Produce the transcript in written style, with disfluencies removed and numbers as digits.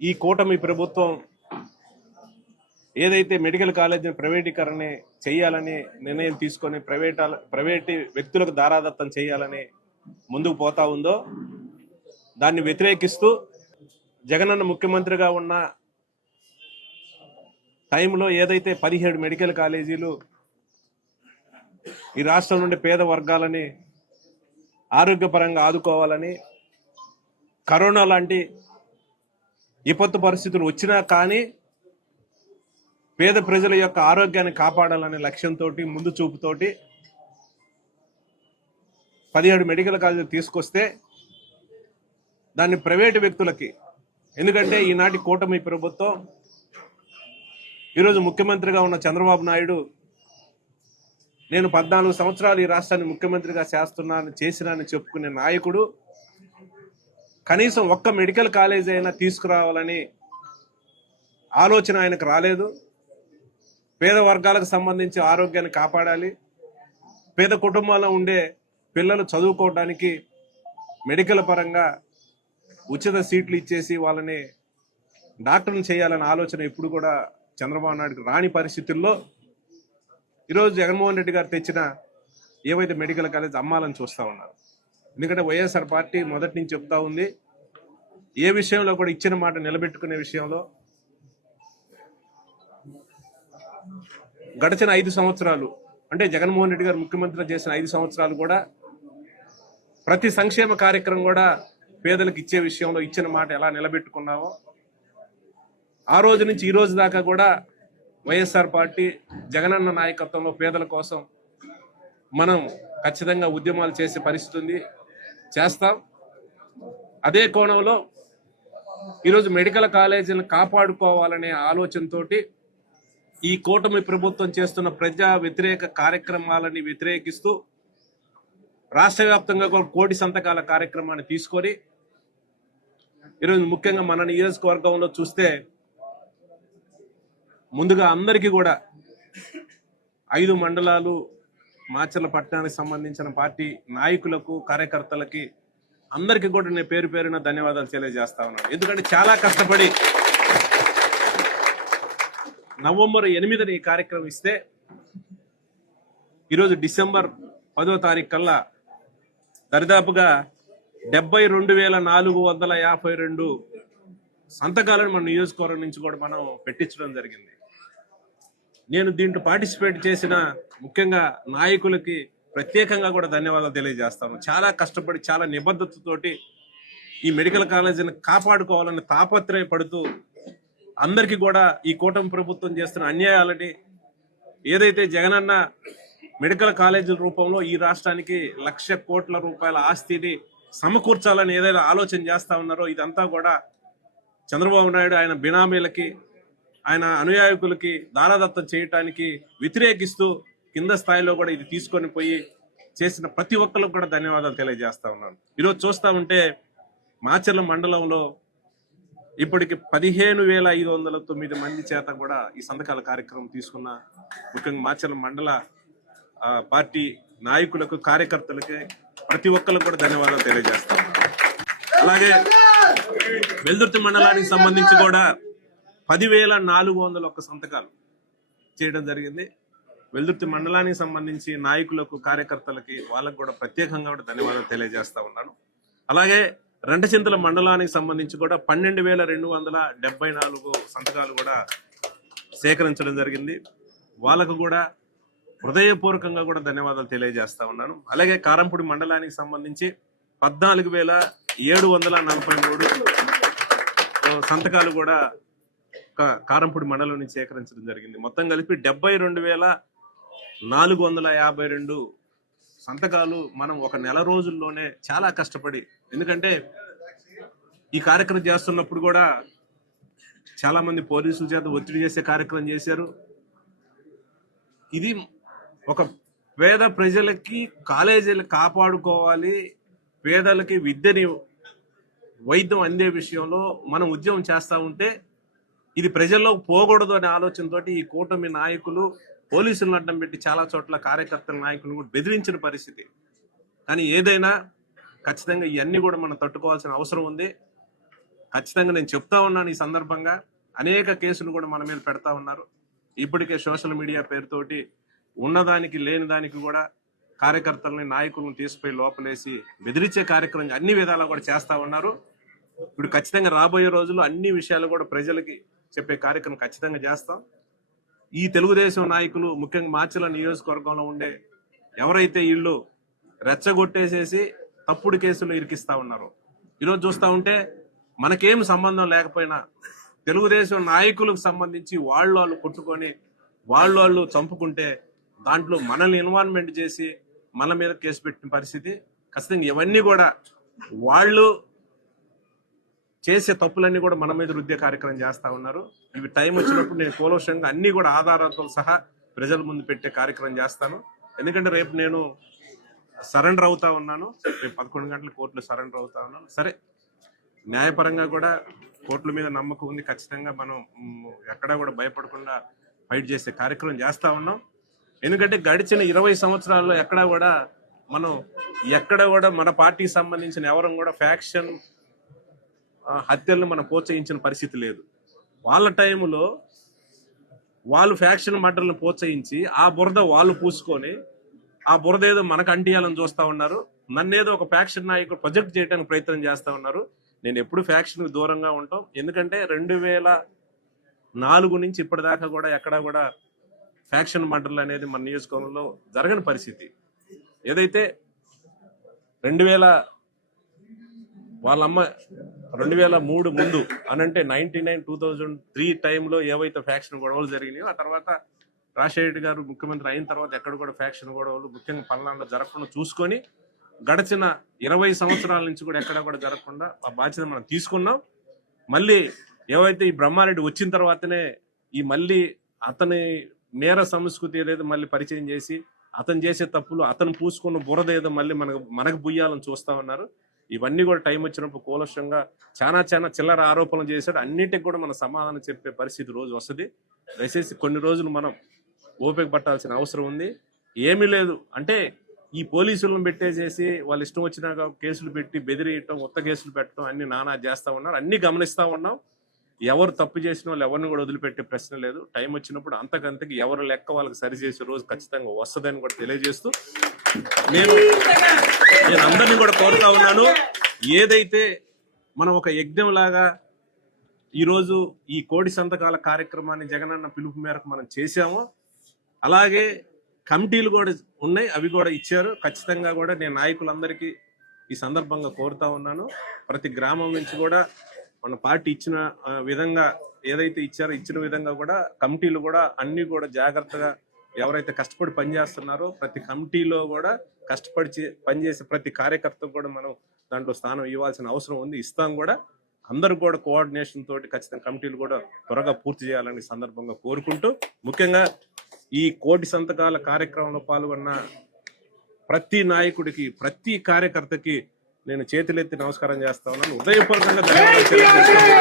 ఈ కూటమి ప్రభుత్వం ఏదైతే మెడికల్ కాలేజీని ప్రైవేటీకరణ చేయాలని నిర్ణయం తీసుకొని ప్రైవేట్ వ్యక్తులకు దారాదత్తం చేయాలని ముందుకు పోతా ఉందో దాన్ని వ్యతిరేకిస్తూ జగనన్న ముఖ్యమంత్రిగా ఉన్న టైంలో ఏదైతే 17 మెడికల్ కాలేజీలు ఈ రాష్ట్రం నుండి పేద వర్గాలని ఆరోగ్యపరంగా ఆదుకోవాలని కరోనా లాంటి విపత్తు పరిస్థితులు వచ్చినా కానీ పేద ప్రజల యొక్క ఆరోగ్యాన్ని కాపాడాలనే లక్ష్యంతో ముందు చూపుతోటి 17 మెడికల్ కాలేజీలు తీసుకొస్తే దాన్ని ప్రైవేటు వ్యక్తులకి, ఎందుకంటే ఈనాటి కూటమి ప్రభుత్వం ఈరోజు ముఖ్యమంత్రిగా ఉన్న చంద్రబాబు నాయుడు నేను 14 సంవత్సరాలు ఈ రాష్ట్రాన్ని ముఖ్యమంత్రిగా చేసినానని చెప్పుకునే నాయకుడు కనీసం ఒక్క మెడికల్ కాలేజ్ అయినా తీసుకురావాలని ఆలోచన ఆయనకు రాలేదు. పేద వర్గాలకు సంబంధించి ఆరోగ్యాన్ని కాపాడాలి, పేద కుటుంబాల్లో ఉండే పిల్లలు చదువుకోవడానికి మెడికల్ పరంగా ఉచిత సీట్లు ఇచ్చేసి వాళ్ళని డాక్టర్లు చేయాలనే ఆలోచన ఇప్పుడు కూడా చంద్రబాబు నాయుడుకి రాని పరిస్థితుల్లో ఈరోజు జగన్మోహన్ రెడ్డి గారు తెచ్చిన ఏవైతే మెడికల్ కాలేజ్ అమ్మాలని చూస్తూ ఉన్నారు. ఎందుకంటే వైఎస్ఆర్ పార్టీ మొదటి నుంచి చెప్తా ఉంది, ఏ విషయంలో కూడా ఇచ్చిన మాట నిలబెట్టుకునే విషయంలో గడిచిన 5 సంవత్సరాలు అంటే జగన్మోహన్ రెడ్డి గారు ముఖ్యమంత్రి చేసిన 5 సంవత్సరాలు కూడా ప్రతి సంక్షేమ కార్యక్రమం కూడా పేదలకు ఇచ్చే విషయంలో ఇచ్చిన మాట ఎలా నిలబెట్టుకున్నామో ఆ రోజు నుంచి ఈ రోజు దాకా కూడా వైఎస్ఆర్ పార్టీ జగనన్న నాయకత్వంలో పేదల కోసం మనం ఖచ్చితంగా ఉద్యమాలు చేసే పరిస్థితి ఉంది, చేస్తాం. అదే కోణంలో ఈరోజు మెడికల్ కాలేజీలను కాపాడుకోవాలనే ఆలోచనతోటి ఈ కూటమి ప్రభుత్వం చేస్తున్న ప్రజా వ్యతిరేక కార్యక్రమాలని వ్యతిరేకిస్తూ రాష్ట్ర వ్యాప్తంగా కూడా 1 కోటి సంతకాల కార్యక్రమాన్ని తీసుకొని ఈరోజు ముఖ్యంగా మన నియోజకవర్గంలో చూస్తే ముందుగా అందరికీ కూడా 5 మండలాలు మాచర్ల పట్టణానికి సంబంధించిన పార్టీ నాయకులకు కార్యకర్తలకి అందరికీ కూడా నేను పేరు పేరున ధన్యవాదాలు తెలియజేస్తా ఉన్నాను. ఎందుకంటే చాలా కష్టపడి నవంబర్ 8న ఈ కార్యక్రమం ఇస్తే ఈరోజు డిసెంబర్ 10వ తారీఖు కల్లా దరిదాపుగా 72,452 సంతకాలను మన నియోజకవర్గం నుంచి కూడా మనం పెట్టించడం జరిగింది. నేను దీంట్లో పార్టిసిపేట్ చేసిన ముఖ్యంగా నాయకులకి ప్రత్యేకంగా కూడా ధన్యవాదాలు తెలియజేస్తాను. చాలా కష్టపడి చాలా నిబద్ధతతోటి ఈ మెడికల్ కాలేజీని కాపాడుకోవాలని తాపత్రయపడుతూ అందరికీ కూడా ఈ కూటమి ప్రభుత్వం చేస్తున్న అన్యాయాలని ఏదైతే జగనన్న మెడికల్ కాలేజీల రూపంలో ఈ రాష్ట్రానికి 1,00,00,000 కోట్ల రూపాయల ఆస్తిని సమకూర్చాలని ఏదైతే ఆలోచన చేస్తా ఉన్నారో ఇదంతా కూడా చంద్రబాబు నాయుడు ఆయన బినామీలకి ఆయన అనుయాయకులకి దారాదత్తం చేయటానికి వ్యతిరేకిస్తూ కింద స్థాయిలో కూడా ఇది తీసుకొని పోయి చేసిన ప్రతి ఒక్కరికి కూడా ధన్యవాదాలు తెలియజేస్తా ఉన్నాను. ఈరోజు చూస్తా ఉంటే మాచర్ల మండలంలో ఇప్పటికి 15,509 మంది చేత కూడా ఈ సంతకాల కార్యక్రమం తీసుకున్న ముఖ్యంగా మాచర్ల మండల పార్టీ నాయకులకు కార్యకర్తలకి ప్రతి ఒక్కరికి కూడా ధన్యవాదాలు తెలియజేస్తాం. అలాగే వెల్దుర్తి మండలానికి సంబంధించి కూడా 10,401 సంతకాలు చేయడం జరిగింది. వెల్దుర్తి మండలానికి సంబంధించి నాయకులకు కార్యకర్తలకి వాళ్ళకు కూడా ప్రత్యేకంగా కూడా ధన్యవాదాలు తెలియజేస్తా ఉన్నాను. అలాగే రెంటచింతల మండలానికి సంబంధించి కూడా 12,274 సంతకాలు కూడా సేకరించడం జరిగింది. వాళ్ళకు కూడా హృదయపూర్వకంగా కూడా ధన్యవాదాలు తెలియజేస్తా ఉన్నాను. అలాగే కారంపూడి మండలానికి సంబంధించి 14,743 సంతకాలు కూడా కారంపూడి మండలం నుంచి సేకరించడం జరిగింది. మొత్తం కలిపి 72,452 సంతకాలు మనం ఒక నెల రోజుల్లోనే చాలా కష్టపడి, ఎందుకంటే ఈ కార్యక్రమం చేస్తున్నప్పుడు కూడా చాలా మంది పోలీసుల చేత ఒత్తిడి చేసే కార్యక్రమం చేశారు. ఇది ఒక పేద ప్రజలకి కాలేజీలు కాపాడుకోవాలి, పేదలకి విద్యని వైద్యం అందే విషయంలో మనం ఉద్యమం చేస్తూ ఉంటే ఇది ప్రజల్లో పోకూడదు అనే ఆలోచనతో ఈ కూటమి నాయకులు పోలీసులను అడ్డం పెట్టి చాలా చోట్ల కార్యకర్తల నాయకులు కూడా బెదిరించిన పరిస్థితి. కానీ ఏదైనా ఖచ్చితంగా ఇవన్నీ కూడా మనం తట్టుకోవాల్సిన అవసరం ఉంది. ఖచ్చితంగా నేను చెప్తా ఉన్నాను. ఈ సందర్భంగా అనేక కేసులు కూడా మన మీద పెడతా ఉన్నారు. ఇప్పటికే సోషల్ మీడియా పేరుతోటి ఉన్నదానికి లేని దానికి కూడా కార్యకర్తలని నాయకులను తీసుకుపోయి లోపలేసి బెదిరించే కార్యక్రమం అన్ని విధాలా కూడా చేస్తా ఉన్నారు. ఇప్పుడు ఖచ్చితంగా రాబోయే రోజుల్లో అన్ని విషయాలు కూడా ప్రజలకి చెప్పే కార్యక్రమం ఖచ్చితంగా చేస్తాం. ఈ తెలుగుదేశం నాయకులు ముఖ్యంగా మాచర్ల నియోజకవర్గంలో ఉండే ఎవరైతే వీళ్ళు రెచ్చగొట్టేసేసి తప్పుడు కేసులు ఇరికిస్తా ఉన్నారు, ఈరోజు చూస్తా ఉంటే మనకేం సంబంధం లేకపోయినా తెలుగుదేశం నాయకులకు సంబంధించి వాళ్ళు కొట్టుకొని వాళ్ళు చంపుకుంటే దాంట్లో మనల్ని ఇన్వాల్వ్మెంట్ చేసి మన మీద కేసు పెట్టిన పరిస్థితి. ఖచ్చితంగా ఇవన్నీ కూడా వాళ్ళు చేసే తప్పులన్నీ కూడా మన మీద రుద్దే కార్యక్రమం చేస్తా ఉన్నారు. ఇవి టైం వచ్చినప్పుడు నేను కూలంకషంగా అన్ని కూడా ఆధారాలతో సహా ప్రజల ముందు పెట్టే కార్యక్రమం చేస్తాను. ఎందుకంటే రేపు నేను సరెండర్ అవుతా ఉన్నాను. రేపు 11 గంటల కోర్టులో సరెండర్ అవుతా ఉన్నాను. సరే, న్యాయపరంగా కూడా కోర్టుల మీద నమ్మకం ఉంది. ఖచ్చితంగా మనం ఎక్కడా కూడా భయపడకుండా ఫైట్ చేసే కార్యక్రమం చేస్తా ఉన్నాం. ఎందుకంటే గడిచిన 20 సంవత్సరాల్లో ఎక్కడా కూడా మన పార్టీకి సంబంధించిన ఎవరం కూడా ఫ్యాక్షన్ హత్యలను మనం ప్రోత్సహించిన పరిస్థితి లేదు. వాళ్ళ టైంలో వాళ్ళు ఫ్యాక్షన్ మర్డర్లను ప్రోత్సహించి ఆ బురద వాళ్ళు పూసుకొని ఆ బురద ఏదో మనకు అంటియాలని చూస్తా ఉన్నారు. నన్నేదో ఒక ఫ్యాక్షన్ నాయకుడు ప్రొజెక్ట్ చేయడానికి ప్రయత్నం చేస్తా ఉన్నారు. నేను ఎప్పుడు ఫ్యాక్షన్ దూరంగా ఉంటాం. ఎందుకంటే 2004 నుంచి ఇప్పటిదాకా కూడా ఎక్కడా కూడా ఫ్యాక్షన్ మర్డర్లు అనేది మన నియోజకవర్గంలో జరగని పరిస్థితి. ఏదైతే 2003 ముందు అనంటే 2003 టైంలో ఏవైతే ఫ్యాక్షన్ గొడవలు జరిగినాయో, ఆ తర్వాత రాజశేఖర్ గారు ముఖ్యమంత్రి అయిన తర్వాత ఎక్కడ కూడా ఫ్యాక్షన్ గొడవలు ముఖ్యంగా పల్నాడులో జరగకుండా చూసుకొని గడిచిన 20 సంవత్సరాల నుంచి కూడా ఎక్కడా కూడా జరగకుండా ఆ బాధ్యత మనం తీసుకున్నాం. మళ్ళీ ఏవైతే ఈ బ్రహ్మారెడ్డి వచ్చిన తర్వాతనే ఈ మళ్ళీ అతని నేర సంస్కృతి ఏదైతే మళ్ళీ పరిచయం చేసి అతను చేసే తప్పులు అతను పూసుకున్న బురద ఏదో మళ్ళీ మనకు బుయ్యాలని చూస్తా ఉన్నారు. ఇవన్నీ కూడా టైం వచ్చినప్పుడు కూలంకషంగా చాలా చిల్లర ఆరోపణలు చేశాడు. అన్నిటికి కూడా మనం సమాధానం చెప్పే పరిస్థితి రోజు వస్తుంది. దయచేసి కొన్ని రోజులు మనం ఓపిక పట్టాల్సిన అవసరం ఉంది. ఏమీ లేదు అంటే ఈ పోలీసులను పెట్టేసేసి వాళ్ళు ఇష్టం వచ్చినాక కేసులు పెట్టి బెదిరియటం, కొత్త కేసులు పెట్టడం అన్ని నానా చేస్తా ఉన్నారు. అన్ని గమనిస్తా ఉన్నాం. ఎవరు తప్పు చేసిన వాళ్ళు ఎవరిని కూడా వదిలిపెట్టే ప్రశ్న లేదు. టైం వచ్చినప్పుడు అంతకంతకి ఎవరు లెక్క వాళ్ళకి సరిచేసే రోజు ఖచ్చితంగా వస్తుందని కూడా తెలియజేస్తూ నేను అందరినీ కూడా కోరుతా ఉన్నాను. ఏదైతే మనం ఒక యజ్ఞం లాగా ఈరోజు ఈ కోడి సంతకాల కార్యక్రమాన్ని జగనన్న పిలుపు మేరకు మనం చేశామో, అలాగే కమిటీలు కూడా ఉన్నాయి, అవి కూడా ఇచ్చారు. ఖచ్చితంగా కూడా నేను నాయకులందరికీ ఈ సందర్భంగా కోరుతా ఉన్నాను. ప్రతి గ్రామం నుంచి కూడా మన పార్టీ ఇచ్చిన విధంగా ఏదైతే ఇచ్చారో ఇచ్చిన విధంగా కూడా కమిటీలు కూడా అన్ని కూడా జాగ్రత్తగా ఎవరైతే కష్టపడి పనిచేస్తున్నారో ప్రతి కమిటీలో కూడా కష్టపడి పనిచేసే ప్రతి కార్యకర్తకు కూడా మనం దాంట్లో స్థానం ఇవ్వాల్సిన అవసరం ఉంది. ఇస్తాం కూడా. అందరూ కూడా కోఆర్డినేషన్ తోటి ఖచ్చితంగా కమిటీలు కూడా త్వరగా పూర్తి చేయాలని సందర్భంగా కోరుకుంటూ, ముఖ్యంగా ఈ కోటి సంతకాల కార్యక్రమంలో పాల్గొన్న ప్రతి నాయకుడికి, ప్రతి కార్యకర్తకి నేను చేతులెత్తి నమస్కారం చేస్తా ఉన్నాను. హృదయపూర్వకంగా ధన్యవాదాలు తెలియజేస్తున్నాను.